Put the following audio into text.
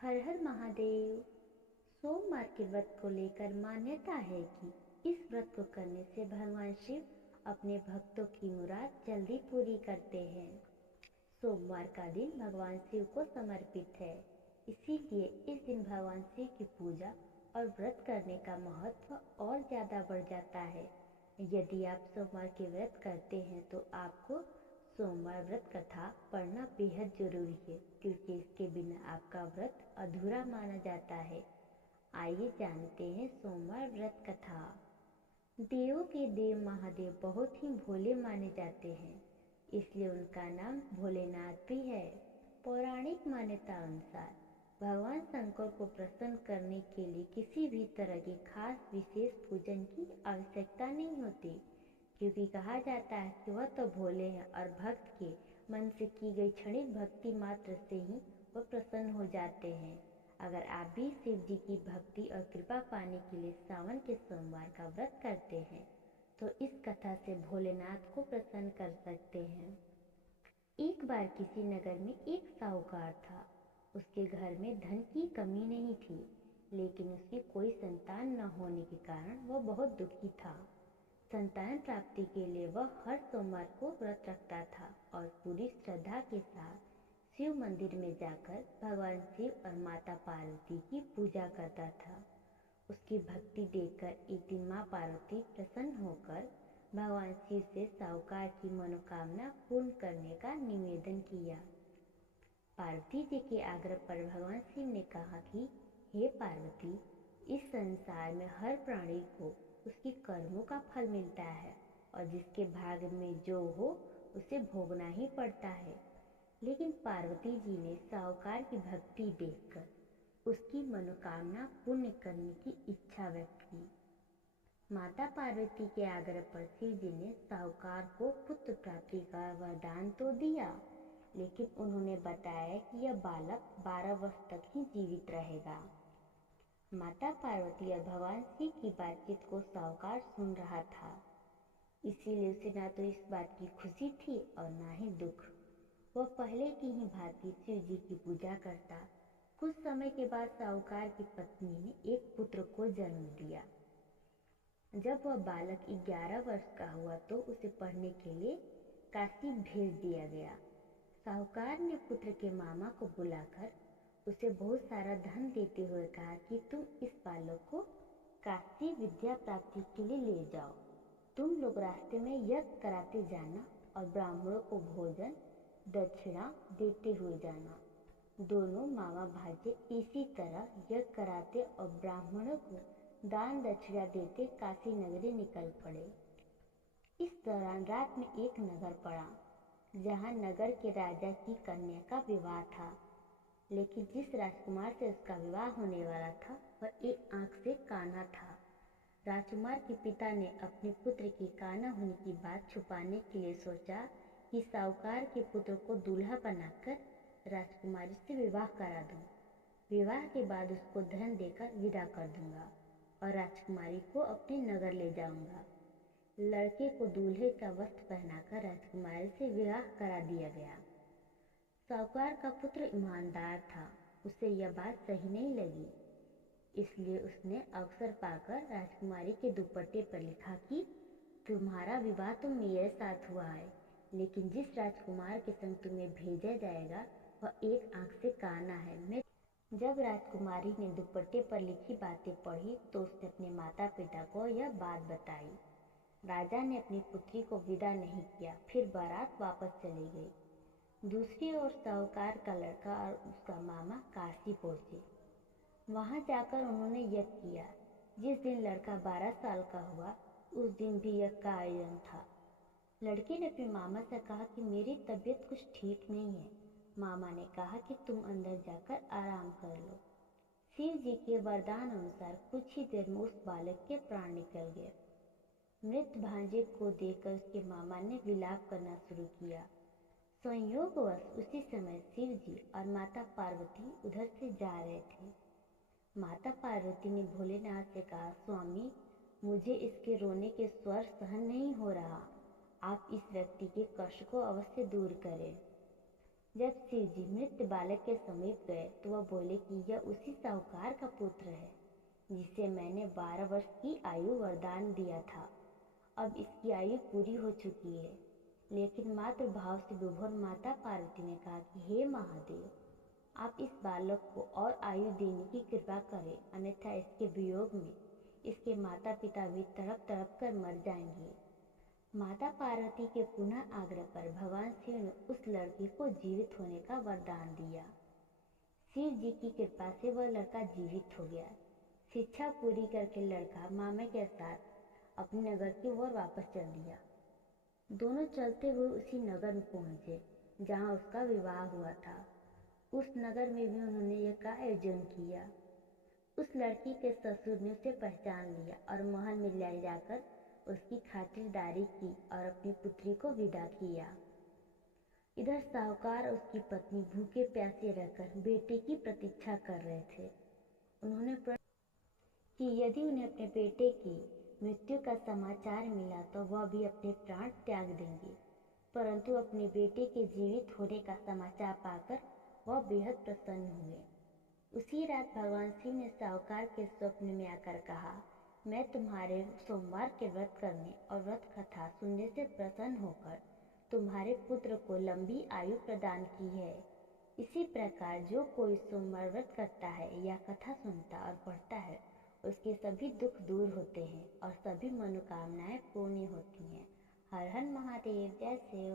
हर हर महादेव। सोमवार के व्रत को लेकर मान्यता है कि इस व्रत को करने से भगवान शिव अपने भक्तों की मुराद जल्दी पूरी करते हैं। सोमवार का दिन भगवान शिव को समर्पित है, इसीलिए इस दिन भगवान शिव की पूजा और व्रत करने का महत्व और ज़्यादा बढ़ जाता है। यदि आप सोमवार के व्रत करते हैं तो आपको सोमवार व्रत कथा पढ़ना बेहद जरूरी है, क्योंकि इसके बिना आपका व्रत अधूरा माना जाता है। आइए जानते हैं सोमवार व्रत कथा। देवों के देव महादेव बहुत ही भोले माने जाते हैं, इसलिए उनका नाम भोलेनाथ भी है। पौराणिक मान्यता अनुसार भगवान शंकर को प्रसन्न करने के लिए किसी भी तरह की खास विशेष पूजन की आवश्यकता नहीं होती, क्योंकि कहा जाता है कि वह तो भोले हैं और भक्त के मन से की गई क्षणिक भक्ति मात्र से ही वह प्रसन्न हो जाते हैं। अगर आप भी शिव जी की भक्ति और कृपा पाने के लिए सावन के सोमवार का व्रत करते हैं तो इस कथा से भोलेनाथ को प्रसन्न कर सकते हैं। एक बार किसी नगर में एक साहूकार था। उसके घर में धन की कमी नहीं थी, लेकिन उसकी कोई संतान न होने के कारण वह बहुत दुखी था। संतान प्राप्ति के लिए वह हर सोमवार को व्रत रखता था और पूरी श्रद्धा के साथ शिव मंदिर में जाकर भगवान शिव और माता पार्वती की पूजा करता था। उसकी भक्ति देखकर एक दिन माँ पार्वती प्रसन्न होकर भगवान शिव से साहूकार की मनोकामना पूर्ण करने का निवेदन किया। पार्वती जी के आग्रह पर भगवान शिव ने कहा कि हे पार्वती, इस संसार में हर प्राणी को उसकी कर्मों का फल मिलता है और जिसके भाग्य में जो हो उसे भोगना ही पड़ता है। लेकिन पार्वती जी ने साहूकार की भक्ति देखकर उसकी मनोकामना पूर्ण करने की इच्छा व्यक्त की। माता पार्वती के आग्रह पर शिव जी ने साहूकार को पुत्र प्राप्ति का वरदान तो दिया, लेकिन उन्होंने बताया कि यह बालक 12 वर्ष तक ही जीवित रहेगा। माता पार्वती और भगवान शिव की बातचीत को साहूकार सुन रहा था, इसीलिए उसे ना तो इस बात की खुशी थी और ना ही दुख। वह पहले की ही भांति शिव जी की पूजा करता। कुछ समय के बाद साहूकार की पत्नी ने एक पुत्र को जन्म दिया। जब वह बालक 11 वर्ष का हुआ तो उसे पढ़ने के लिए काशी भेज दिया गया। साहूकार ने पुत्र के मामा को बुलाकर उसे बहुत सारा धन देते हुए कहा कि तुम इस बालक को काशी विद्या प्राप्ति के लिए ले जाओ। तुम लोग रास्ते में यज्ञ कराते जाना और ब्राह्मणों को भोजन दक्षिणा देते हुए जाना। दोनों मामा भांजे इसी तरह यज्ञ कराते और ब्राह्मणों को दान दक्षिणा देते काशी नगरी निकल पड़े। इस दौरान रात में एक नगर पड़ा, जहाँ नगर के राजा की कन्या का विवाह था। लेकिन जिस राजकुमार से उसका विवाह होने वाला था वह एक आंख से काना था। राजकुमार के पिता ने अपने पुत्र की काना होने की बात छुपाने के लिए सोचा कि साहूकार के पुत्र को दूल्हा बनाकर राजकुमारी से विवाह करा दूं। विवाह के बाद उसको धन देकर विदा कर दूंगा और राजकुमारी को अपने नगर ले जाऊंगा। लड़के को दूल्हे का वस्त्र पहनाकर राजकुमारी से विवाह करा दिया गया। साहूकार का पुत्र ईमानदार था, उसे यह बात सही नहीं लगी, इसलिए उसने अवसर पाकर राजकुमारी के दुपट्टे पर लिखा कि तुम्हारा विवाह तो मेरे साथ हुआ है, लेकिन जिस राजकुमार के संग तुम्हें भेजा जाएगा वह एक आंख से काना है। मैं जब राजकुमारी ने दुपट्टे पर लिखी बातें पढ़ी तो उसने अपने माता पिता को यह बात बताई। राजा ने अपनी पुत्री को विदा नहीं किया, फिर बारात वापस चली गई। दूसरी ओर साहूकार का लड़का और उसका मामा काशी पहुंचे। वहां जाकर उन्होंने यज्ञ किया। जिस दिन लड़का 12 साल का हुआ उस दिन भी यज्ञ का आयोजन था। लड़के ने अपने मामा से कहा कि मेरी तबीयत कुछ ठीक नहीं है। मामा ने कहा कि तुम अंदर जाकर आराम कर लो। शिव जी के वरदान अनुसार कुछ ही देर में उस बालक के प्राण निकल गए। मृत भांजे को देखकर उसके मामा ने विलाप करना शुरू किया। संयोगवश उसी समय शिव जी और माता पार्वती उधर से जा रहे थे। माता पार्वती ने भोलेनाथ से कहा, स्वामी, मुझे इसके रोने के स्वर सहन नहीं हो रहा, आप इस व्यक्ति के कष्ट को अवश्य दूर करें। जब शिव जी मृत बालक के समीप गए तो वह बोले कि यह उसी साहूकार का पुत्र है जिसे मैंने 12 वर्ष की आयु वरदान दिया था। अब इसकी आयु पूरी हो चुकी है। लेकिन मातृ भाव से विभोर माता पार्वती ने कहा कि हे महादेव, आप इस बालक को और आयु देने की कृपा करें, अन्यथा इसके वियोग में इसके माता पिता भी तड़प तड़प कर मर जाएंगे। माता पार्वती के पुनः आग्रह पर भगवान शिव ने उस लड़की को जीवित होने का वरदान दिया। शिव जी की कृपा से वह लड़का जीवित हो गया। शिक्षा पूरी करके लड़का मामा के साथ अपने नगर की ओर वापस चल दिया। दोनों चलते हुए उसी नगर में पहुंचे जहां उसका विवाह हुआ था। उस नगर में भी उन्होंने यह का आयोजन किया। उस लड़की के ससुर ने उसे पहचान लिया और महल में ले जाकर उसकी खातिरदारी की और अपनी पुत्री को विदा किया। इधर साहूकार और उसकी पत्नी भूखे प्यासे रहकर बेटे की प्रतीक्षा कर रहे थे। उन्होंने कि यदि उन्हें अपने बेटे की मृत्यु का समाचार मिला तो वह भी अपने प्राण त्याग देंगे, परंतु अपने बेटे के जीवित होने का समाचार पाकर वह बेहद प्रसन्न हुए। उसी रात भगवान शिव ने साहूकार के स्वप्न में आकर कहा, मैं तुम्हारे सोमवार के व्रत करने और व्रत कथा सुनने से प्रसन्न होकर तुम्हारे पुत्र को लंबी आयु प्रदान की है। इसी प्रकार जो कोई सोमवार व्रत करता है या कथा सुनता और पढ़ता है, उसके सभी दुख दूर होते हैं और सभी मनोकामनाएं पूर्ण होती हैं। हर हर महादेव। जय शिव।